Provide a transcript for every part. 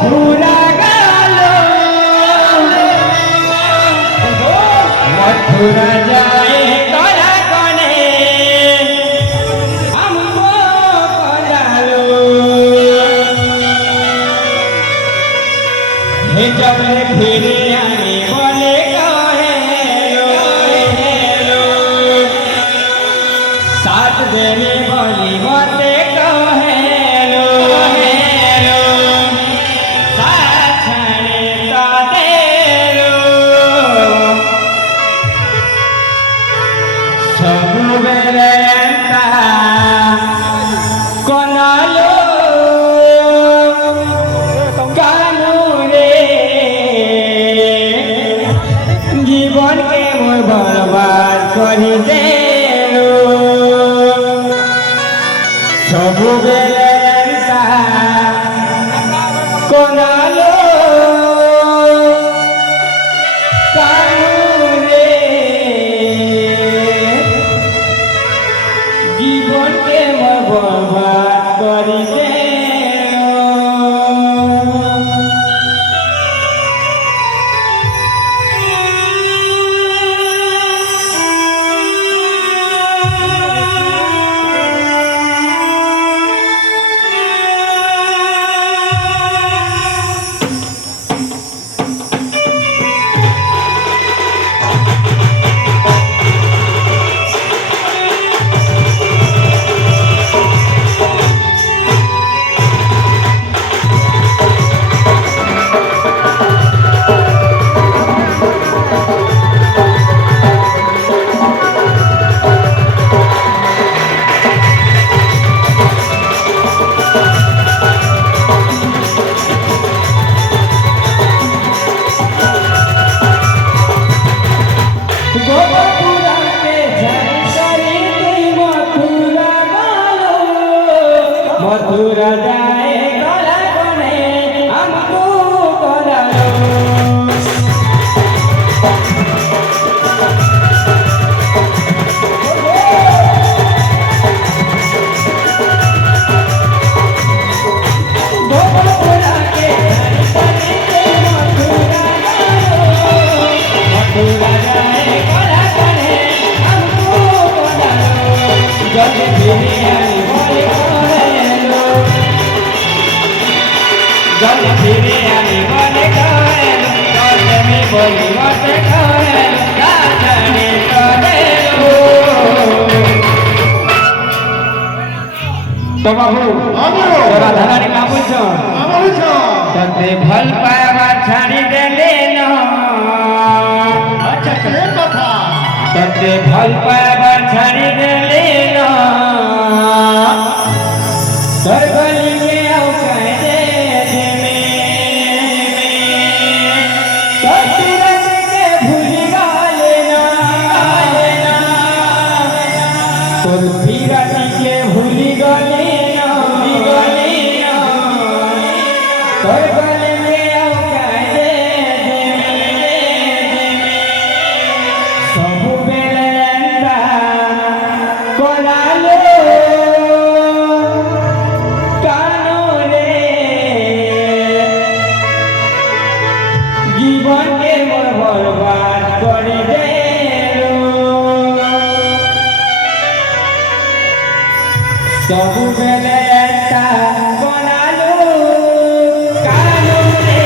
ভুলা গেল মথুরা যায় কলা কনে আমগো কলালো হে জবে ফিরে আমি বলে কহেলো सात देने बोली मते कहेलो हेलो साथ छाने ता देलो सबु बेले अंता कोनालो कानूरे जीवन के मोर बर्बाद करी दे सबु बेले कोनालो कानूरे जीवन के बर्बाद करी दे मथुरा जाए कला कने हमको करालो गोपपुरा के मथुरा जाए कला कने हमको करालो जब फिरे आई बोले जब फिरे आई बोले कहे में बोली मत कहे राजने करेलो तो बाबू तोरा धरानी का पूछो तते भल पावा छाड़ी दे लेनो अच्छा ये कथा तते भल पावा छाड़ी दे लेनो तोर गली में आओ कह दे तोर फिरती के भूली गले तोर गले में आओ कह दे सबु बेले अंता कोलालो कानूरे जीवन के मोर बर्बाद करी दे सबु बेले कोनालो कानूरे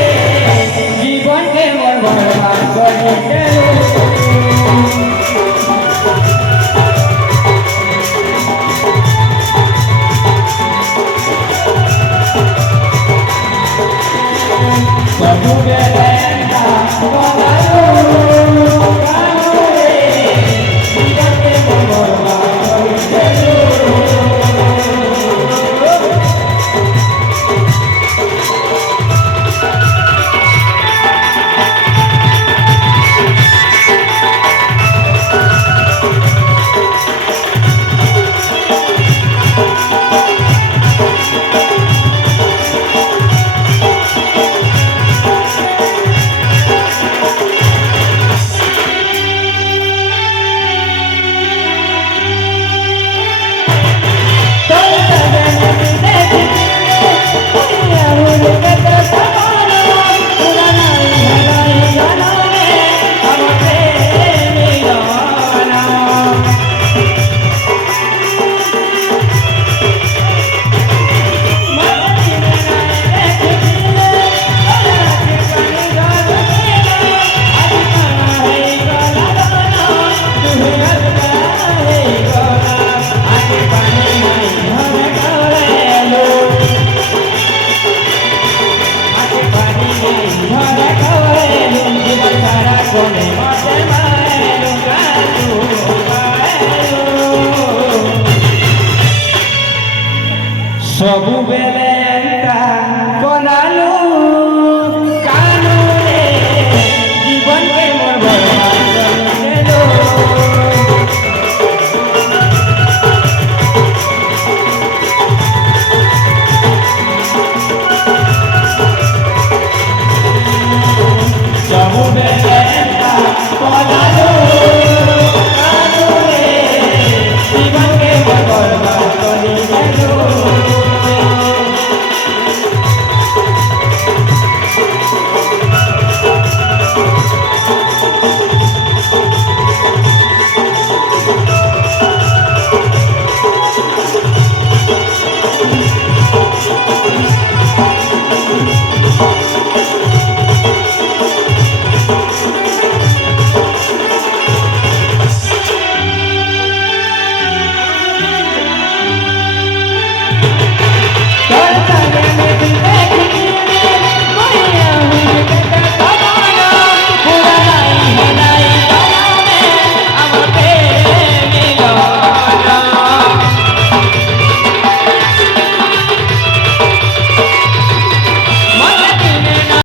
जीवन के मोर बर्बाद करी दे सबु बेले